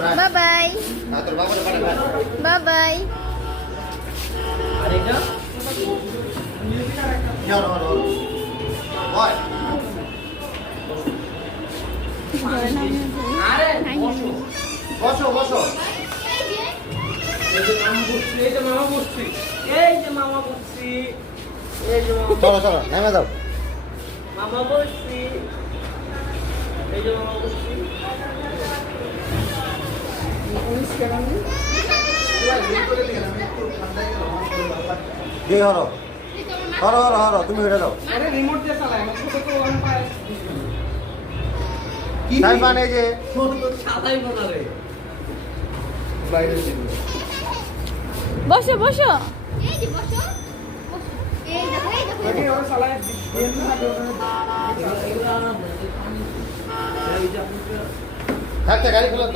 By bye bye bye. আর এটা আরে বসো বসো। এই যে মামা বসছি, এই যে মামা বসছি, এই যে মামা বসছি, এই যে মামা। চলো চলো নেমে যাও। মামা বসছি, এই যে মামা বসছি। দিয়ে হরো হরো হরো হরো, তুমি উঠে যাও। আরে রিমোট দিয়ে চালায় না, ছোট তো আমি পায়। সাইফান এই যে ছোট তো সাদাই মনে রে। বাইরে দিন। বসো বসো। এই যে বসো বসো। এই দেখো এই দেখো। ওকে ওরা চালায় দেন না ওরা। থাকতে গাড়ি খোলা।